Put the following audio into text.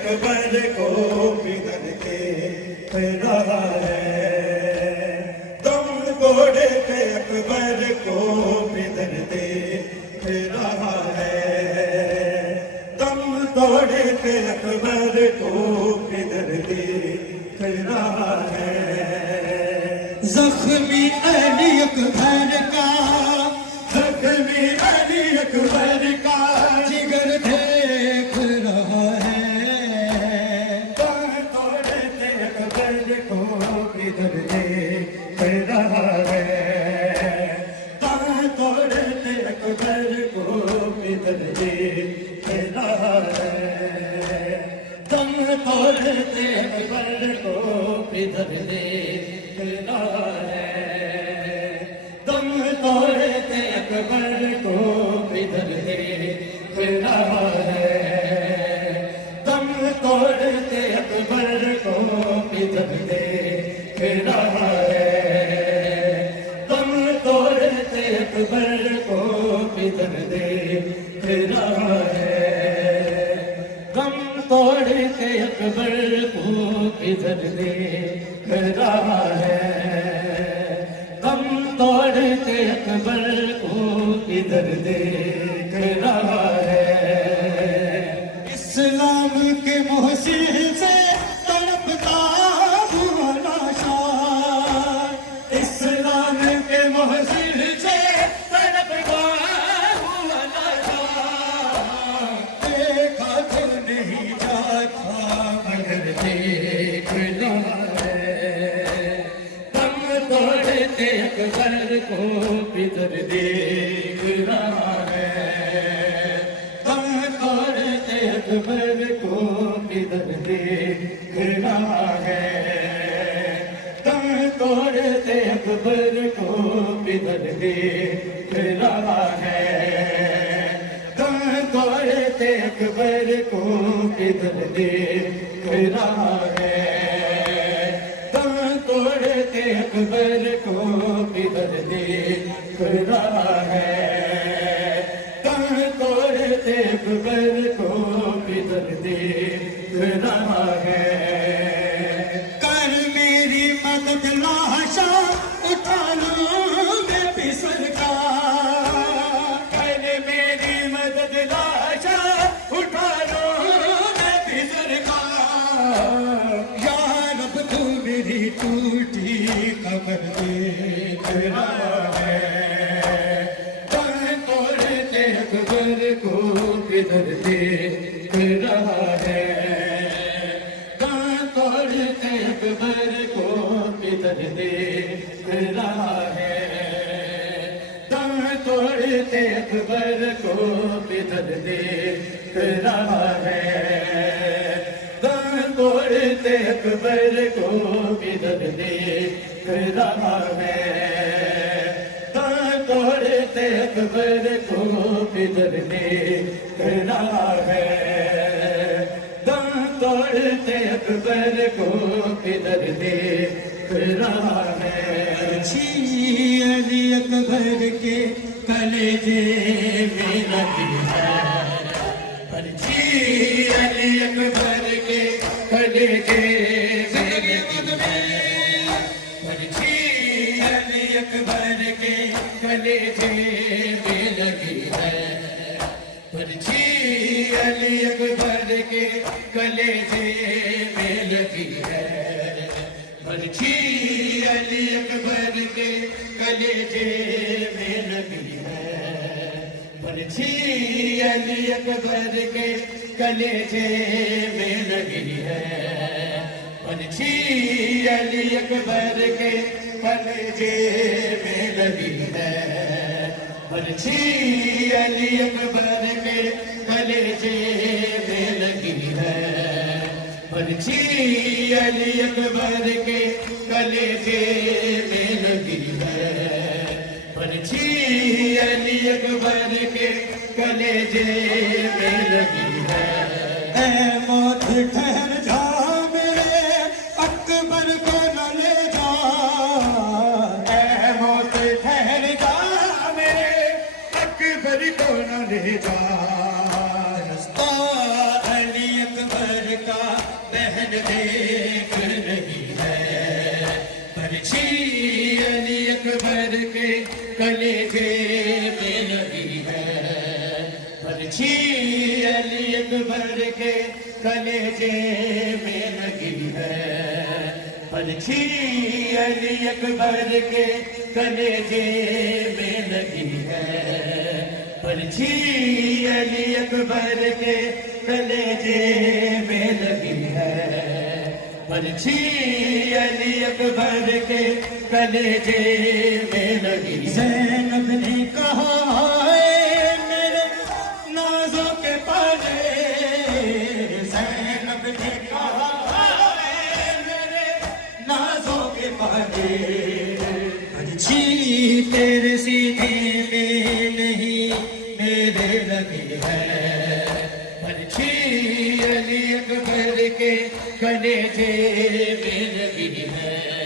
اکبر کو کدھر دیکھ رہا ہے دم توڑتے اکبر کو کدھر دیکھ رہا ہے دم توڑتے اکبر کو کدھر دیکھ رہا ہے زخمی علی اکبر کا زخمی علی اکبر کا جگر دیکھ رہا ہے دم توڑتے اکبر کو کدھر دیکھ رہا ہے دم توڑتے اکبر کو کدھر دیکھ رہا ہے دم توڑتے اکبر کو کدھر دیکھ رہا ہے دم توڑتے اکبر کو کدھر دیکھ رہا ہے دم توڑتے اکبر کو کدھر دیکھ رہا ہے دم توڑتے اکبر کو کدھر دیکھ رہا ہے دم توڑتے اکبر کو کدھر دیکھ رہا ہے دم توڑتے اکبر کو کدھر دیکھ رہا ہے اسلام کے محسن سے تڑپتا ہوا لاشا اسلام کے محسن سے تڑپتا ہوا لاشا دیکھا تو نہیں جاتا مگر دیکھ رہا ہے دم توڑتے اکبر کو کدھر دیکھ رہا ہے دم توڑتے اکبر کو کدھر دیکھ رہا ہے دم توڑتے اکبر کو کدھر دیکھ رہا ہے دم توڑتے اکبر کو کدھر دیکھ رہا ہے دم توڑتے اکبر کو کدھر دیکھ رہا ہے دم توڑتے اکبر کو کدھر دیکھ رہا ہے کر میری مدد لاشا اٹھا لوں میں پسر کا کر میری مدد لاشا اٹھا لوں میں پسر کا یا رب تو میری ٹوٹی قبر دیکھ رہا ہے دم توڑتے اکبر کو کدھر دیکھ رہا ہے دم توڑتے اکبر کو کدھر دیکھ رہا ہے دم توڑتے اکبر کو کدھر دیکھ رہا ہے دم توڑتے اکبر کو کدھر دیکھ رہا ہے دم توڑتے اکبر کو کدھر دیکھ رہا ہے دم توڑتے اکبر کو کدھر دیکھ رہا ہے جی علی اکبر کے کلیجے میں لگی ہے پرچی علی اکبر کے کلیجے میں لگی ہے پرچی علی اکبر کے کلیجے میں لگی ہے پرچی علی اکبر کے کلیجے میں لگی ہے پرچی علی اکبر کے کلیجے میں لگی ہے پرچی علی اکبر کے کلیجے میں لگی ہے پرچی علی اکبر کے کلیجے میں لگی ہے پرچی علی اکبر کے کلیجے میں لگی ہے پرچی علی اکبر کے کلیجے میں لگی ہے پرچی علی اکبر کے کلیجے میں لگی ہے اے موت ٹھہر جا میرے اکبر کو نہ لے جا اے موت ٹھہر جا میرے اکبر کو نہ لے جا رستہ علی اکبر کا دیکھ رہی ہے پرچھی علی اکبر کے کلیجے میں لگی ہے پرچھی علی اکبر کے کلیجے میں لگی ہے پرچھی علی اکبر کے کلیجے میں لگی ہے پرچھی علی اکبر کے کلیجے میں لگی ہے پرچھی علی اکبر کے کلیجے میں لگی زینب نے کہا اے میرے نازوں کے پالے زینب نے کہا اے میرے نازوں کے پالے پرچھی تیرے سینے میں نہیں میرے لگی ہے پرچھی علی اکبر کے کلیجے میں